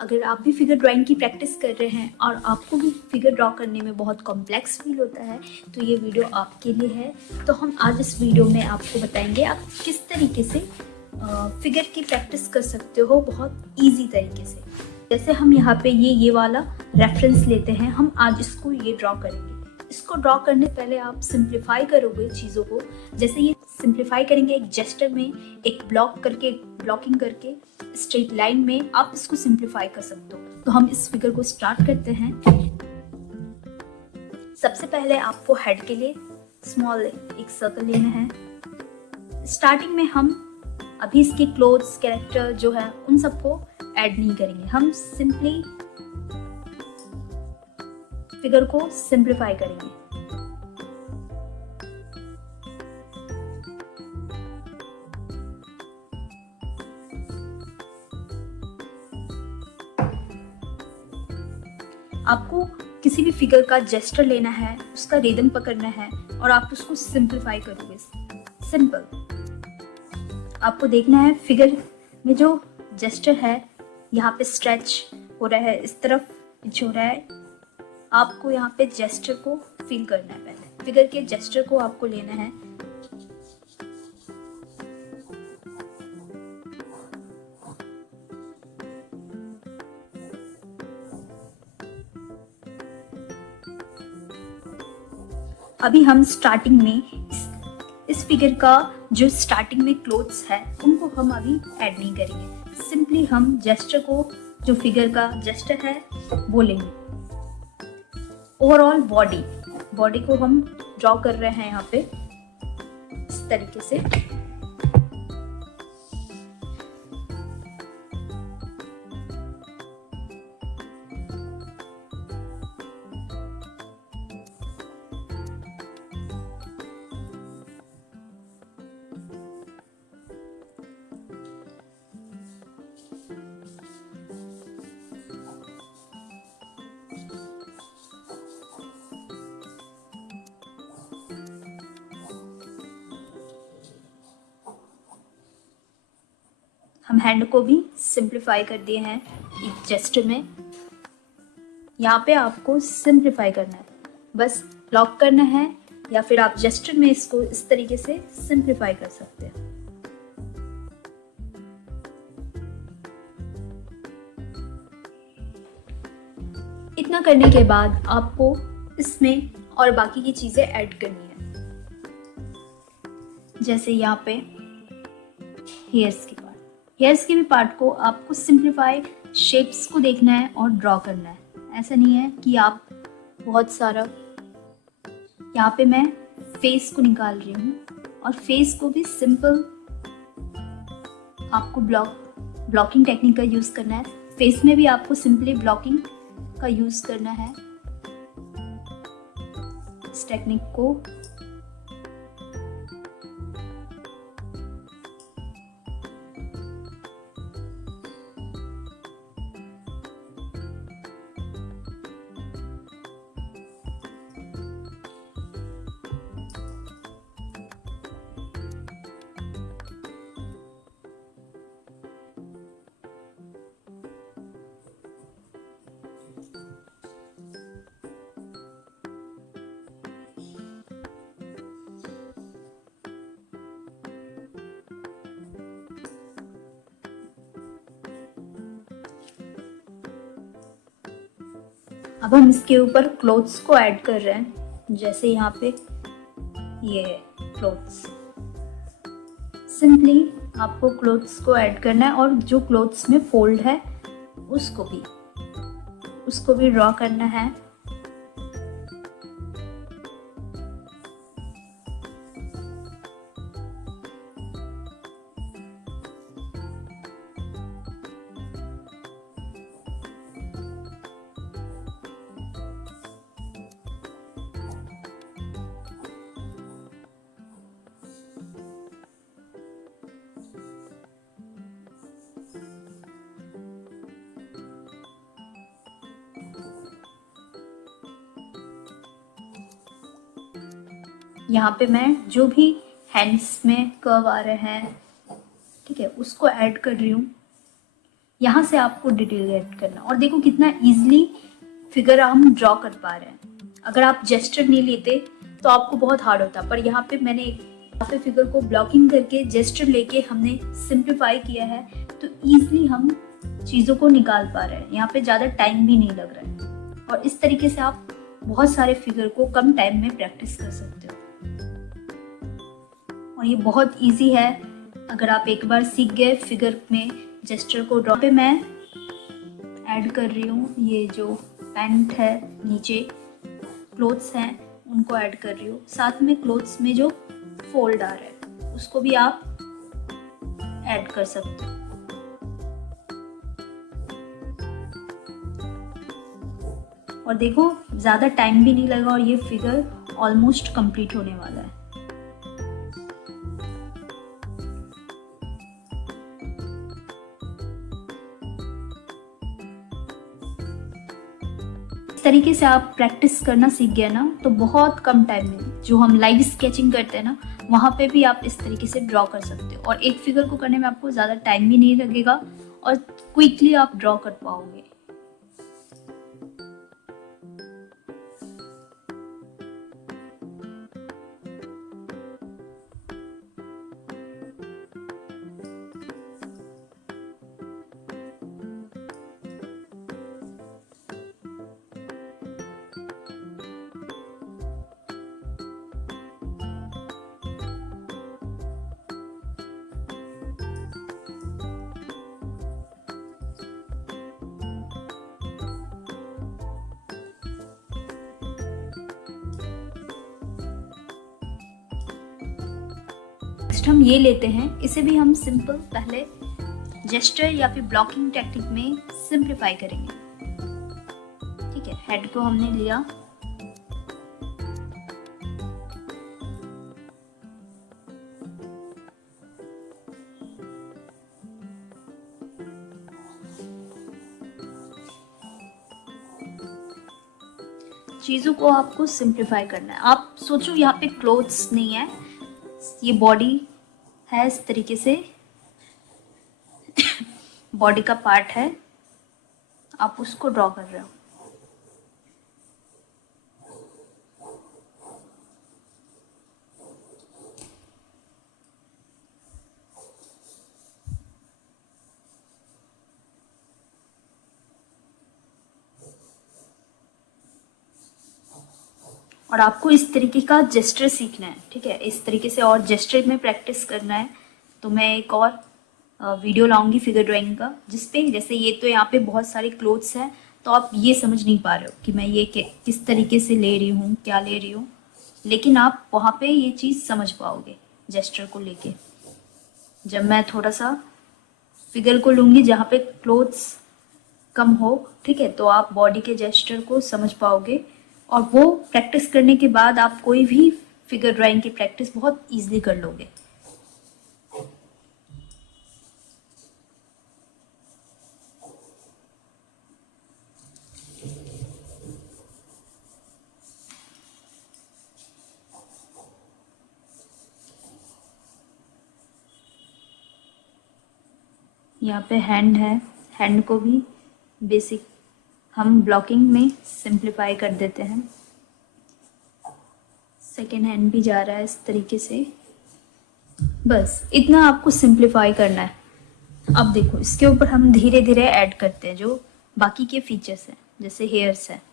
अगर आप भी फिगर ड्राइंग की प्रैक्टिस कर रहे हैं और आपको भी फिगर ड्रॉ करने में बहुत कॉम्प्लेक्स फील होता है तो ये वीडियो आपके लिए है। तो हम आज इस वीडियो में आपको बताएंगे आप किस तरीके से फिगर की प्रैक्टिस कर सकते हो बहुत इजी तरीके से। जैसे हम यहाँ पे ये वाला रेफरेंस लेते हैं, हम आज इसको ये ड्रॉ करेंगे। इसको ड्रॉ करने से पहले आप सिंप्लीफाई करोगे चीज़ों को। जैसे ये सिंप्लीफाई करेंगे एक जेस्चर में, एक ब्लॉकिंग करके स्ट्रेट लाइन में आप इसको सिंप्लीफाई कर सकते हो। तो हम इस फिगर को स्टार्ट करते हैं। सबसे पहले आपको हेड के लिए स्मॉल एक सर्कल लेना है। स्टार्टिंग में हम अभी इसके क्लोथ्स कैरेक्टर जो है उन सबको ऐड नहीं करेंगे, हम सिंपली फिगर को सिंप्लीफाई करेंगे। आपको किसी भी फिगर का जेस्चर लेना है, उसका रिदम पकड़ना है और आप उसको सिंप्लीफाई करोगे। सिंपल आपको देखना है फिगर में जो जेस्चर है, यहाँ पे स्ट्रेच हो रहा है, इस तरफ पिच हो रहा है। आपको यहाँ पे जेस्चर को फील करना है। पहले फिगर के जेस्चर को आपको लेना है। अभी हम स्टार्टिंग में इस फिगर का जो स्टार्टिंग में क्लोथ्स है उनको हम अभी ऐड नहीं करेंगे। सिंपली हम जेस्चर को, जो फिगर का जेस्चर है वो लेंगे। ओवरऑल बॉडी को हम ड्रॉ कर रहे हैं यहाँ पे इस तरीके से। हम हैंड को भी सिंप्लीफाई कर दिए हैं एक जेस्चर में। यहाँ पे आपको सिंप्लीफाई करना है, बस लॉक करना है या फिर आप जेस्चर में इसको इस तरीके से सिंप्लीफाई कर सकते हैं। इतना करने के बाद आपको इसमें और बाकी की चीजें ऐड करनी है। जैसे यहाँ पे हेयर्स के भी पार्ट को आपको सिंप्लीफाई शेप्स को देखना है और ड्रॉ करना है। ऐसा नहीं है कि आप बहुत सारा, यहाँ पे मैं फेस को निकाल रही हूँ और फेस को भी सिंपल आपको ब्लॉकिंग टेक्निक का यूज करना है। फेस में भी आपको सिंपली ब्लॉकिंग का यूज करना है। इस टेक्निक को अब हम इसके ऊपर क्लोथ्स को ऐड कर रहे हैं। जैसे यहाँ पे ये है क्लोथ्स, सिंपली आपको क्लोथ्स को ऐड करना है और जो क्लोथ्स में फोल्ड है उसको भी ड्रॉ करना है। यहाँ पे मैं जो भी हैंड्स में कर्व आ रहे हैं, ठीक है, उसको ऐड कर रही हूँ। यहाँ से आपको डिटेल ऐड करना। और देखो कितना इजीली फिगर हम ड्रॉ कर पा रहे हैं। अगर आप जेस्चर नहीं लेते तो आपको बहुत हार्ड होता, पर यहाँ पे मैंने यहाँ पे फिगर को ब्लॉकिंग करके जेस्चर लेके हमने सिंप्लीफाई किया है, तो इजीली हम चीज़ों को निकाल पा रहे हैं। यहाँ पे ज़्यादा टाइम भी नहीं लग रहा है, और इस तरीके से आप बहुत सारे फिगर को कम टाइम में प्रैक्टिस कर सकते हो। और ये बहुत इजी है, अगर आप एक बार सीख गए फिगर में जेस्चर को ड्रॉ। पे मैं ऐड कर रही हूँ ये जो पैंट है, नीचे क्लोथ्स हैं उनको ऐड कर रही हूँ। साथ में क्लोथ्स में जो फोल्ड आ रहा है उसको भी आप ऐड कर सकते हो। और देखो ज़्यादा टाइम भी नहीं लगा और ये फिगर ऑलमोस्ट कंप्लीट होने वाला है। इस तरीके से आप प्रैक्टिस करना सीख गए ना, तो बहुत कम टाइम में जो हम लाइव स्केचिंग करते हैं ना, वहाँ पे भी आप इस तरीके से ड्रॉ कर सकते हो। और एक फिगर को करने में आपको ज़्यादा टाइम भी नहीं लगेगा और क्विकली आप ड्रॉ कर पाओगे। नेक्स्ट हम ये लेते हैं, इसे भी हम सिंपल पहले जेस्चर या फिर ब्लॉकिंग टेक्निक में सिंप्लीफाई करेंगे। ठीक है, हेड को हमने लिया, चीज़ों को आपको सिंप्लीफाई करना है। आप सोचो यहाँ पे क्लोथ्स नहीं है, ये बॉडी है, इस तरीके से बॉडी का पार्ट है, आप उसको ड्रॉ कर रहे हो। और आपको इस तरीके का जेस्चर सीखना है। ठीक है, इस तरीके से और जेस्चर में प्रैक्टिस करना है। तो मैं एक और वीडियो लाऊंगी फिगर ड्राइंग का, जिसपे जैसे ये तो यहाँ पे बहुत सारे क्लोथ्स हैं, तो आप ये समझ नहीं पा रहे हो कि मैं ये किस तरीके से ले रही हूँ, क्या ले रही हूँ, लेकिन आप वहाँ पे ये चीज़ समझ पाओगे जेस्चर को लेके। जब मैं थोड़ा सा फिगर को लूँगी जहाँ पे क्लोथ्स कम हो, ठीक है, तो आप बॉडी के जेस्चर को समझ पाओगे। और वो प्रैक्टिस करने के बाद आप कोई भी फिगर ड्राइंग की प्रैक्टिस बहुत ईजिली कर लोगे। यहाँ पे हैंड है, हैंड को भी बेसिक हम ब्लॉकिंग में सिंप्लीफाई कर देते हैं। सेकेंड हैंड भी जा रहा है इस तरीके से। बस इतना आपको सिंप्लीफाई करना है। अब देखो इसके ऊपर हम धीरे धीरे ऐड करते हैं जो बाकी के फीचर्स हैं, जैसे हेयर्स है।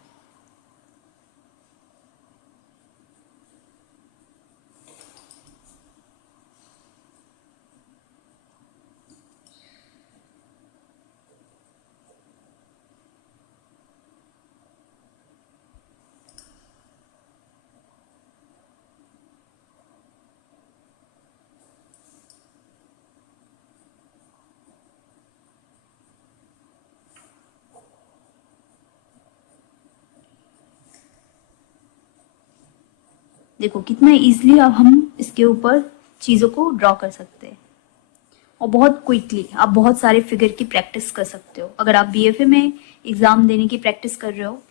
देखो कितना इजीली अब हम इसके ऊपर चीज़ों को ड्रॉ कर सकते हैं, और बहुत क्विकली आप बहुत सारे फिगर की प्रैक्टिस कर सकते हो। अगर आप बीएफए में एग्ज़ाम देने की प्रैक्टिस कर रहे हो,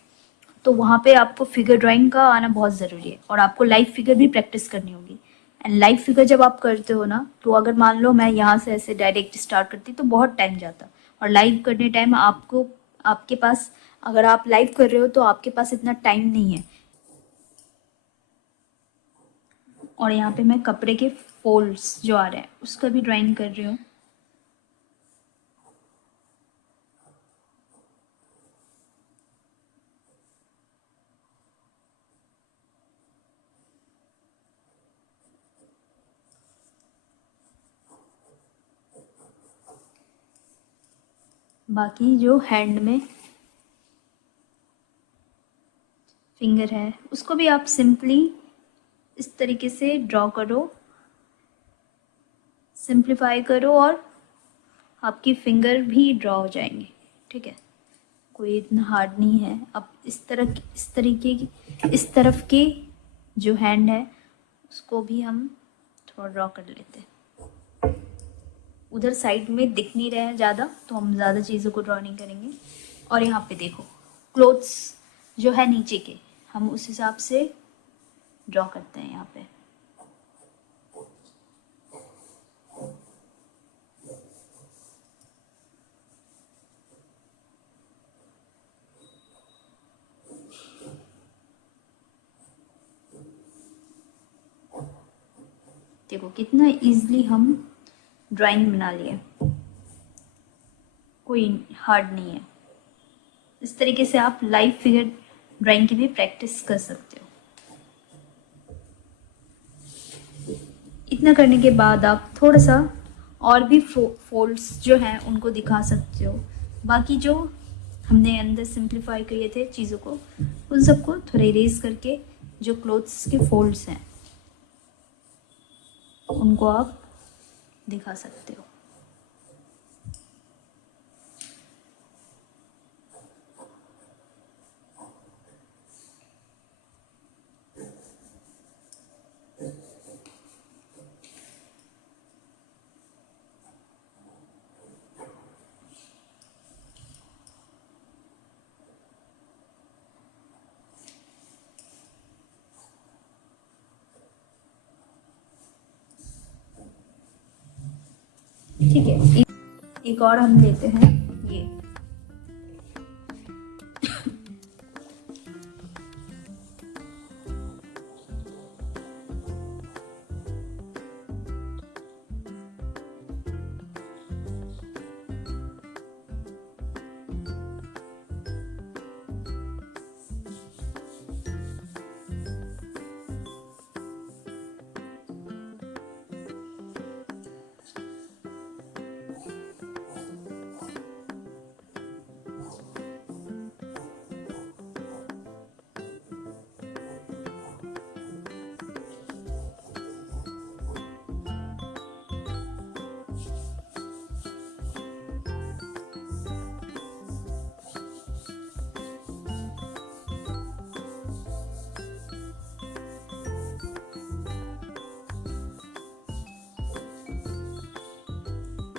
तो वहाँ पे आपको फिगर ड्राइंग का आना बहुत ज़रूरी है, और आपको लाइव फिगर भी प्रैक्टिस करनी होगी। एंड लाइव फिगर जब आप करते हो ना, तो अगर मान लो मैं यहाँ से ऐसे डायरेक्ट स्टार्ट करती तो बहुत टाइम जाता, और लाइव करने टाइम आपको, आपके पास, अगर आप लाइव कर रहे हो तो आपके पास इतना टाइम नहीं है। और यहाँ पे मैं कपड़े के फोल्ड्स जो आ रहे हैं उसका भी ड्राइंग कर रही हूँ। बाकी जो हैंड में फिंगर है उसको भी आप सिंपली इस तरीके से ड्रॉ करो, सिंप्लीफाई करो और आपकी फिंगर भी ड्रॉ हो जाएंगे। ठीक है, कोई इतना हार्ड नहीं है। अब इस तरीके की, इस तरफ के जो हैंड है उसको भी हम थोड़ा ड्रॉ कर लेते हैं। उधर साइड में दिख नहीं रहे हैं ज़्यादा, तो हम ज़्यादा चीज़ों को ड्रॉ नहीं करेंगे। और यहाँ पे देखो क्लोथ्स जो है नीचे के, हम उस हिसाब से ड्रॉ करते हैं यहाँ पे। देखो कितना इजीली हम ड्राइंग बना लिए, कोई हार्ड नहीं है। इस तरीके से आप लाइव फिगर ड्राइंग की भी प्रैक्टिस कर सकते हो। इतना करने के बाद आप थोड़ा सा और भी फोल्ड्स जो हैं उनको दिखा सकते हो। बाकी जो हमने अंदर सिंप्लीफाई किए थे चीज़ों को, उन सबको थोड़ा इरेज करके जो क्लोथ्स के फोल्ड्स हैं उनको आप दिखा सकते हो। ठीक है, एक और हम लेते हैं ये।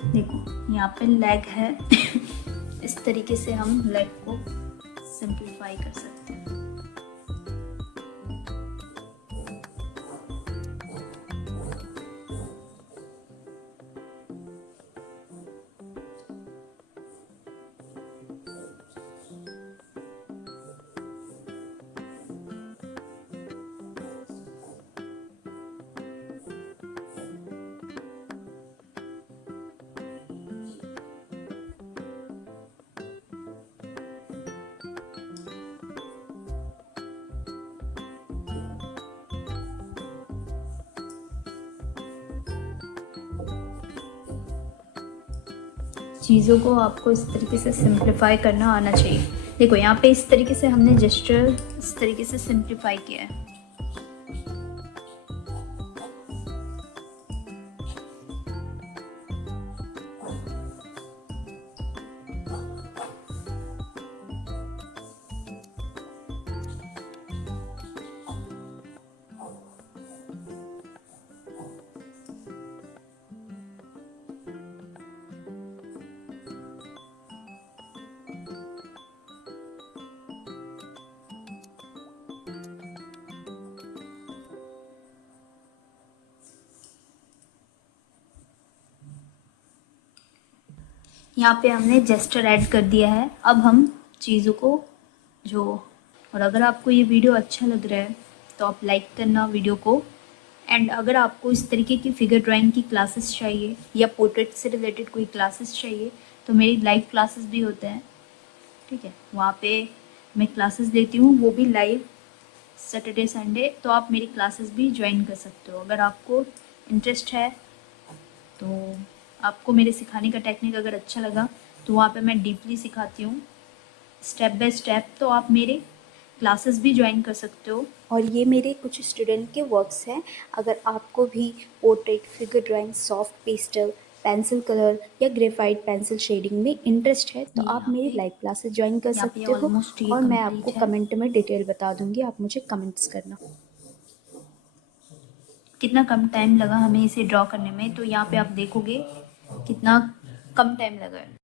देखो यहाँ पे लेग है इस तरीके से हम लेग को सिंप्लीफाई कर सकते हैं। चीज़ों को आपको इस तरीके से सिंप्लीफाई करना आना चाहिए। देखो यहाँ पे इस तरीके से हमने जेस्चर इस तरीके से सिंप्लीफाई किया है। यहाँ पे हमने जेस्चर ऐड कर दिया है। अब हम चीज़ों को और अगर आपको ये वीडियो अच्छा लग रहा है तो आप लाइक करना वीडियो को। एंड अगर आपको इस तरीके की फिगर ड्राइंग की क्लासेस चाहिए या पोर्ट्रेट से रिलेटेड कोई क्लासेस चाहिए तो मेरी लाइव क्लासेस भी होते हैं, ठीक है। वहाँ पे मैं क्लासेस देती हूँ, वो भी लाइव सैटरडे संडे। तो आप मेरी क्लासेस भी ज्वाइन कर सकते हो अगर आपको इंटरेस्ट है। तो आपको मेरे सिखाने का टेक्निक अगर अच्छा लगा तो वहाँ पे मैं डीपली सिखाती हूँ स्टेप बाय स्टेप। तो आप मेरे क्लासेस भी ज्वाइन कर सकते हो। और ये मेरे कुछ स्टूडेंट के वर्क्स हैं। अगर आपको भी portrait, figure drawing, soft pastel, pencil colour या ग्रेफाइट पेंसिल शेडिंग में इंटरेस्ट है तो ये आप मेरी लाइव क्लासेस ज्वाइन कर यहाँ पे सकते हो ऑलमोस्ट ये और मैं आपको कंप्लीट है। कमेंट में डिटेल बता दूंगी, आप मुझे कमेंट्स करना। कितना कम टाइम लगा हमें इसे ड्रॉ करने में, तो यहाँ पे आप देखोगे कितना कम टाइम लगा है।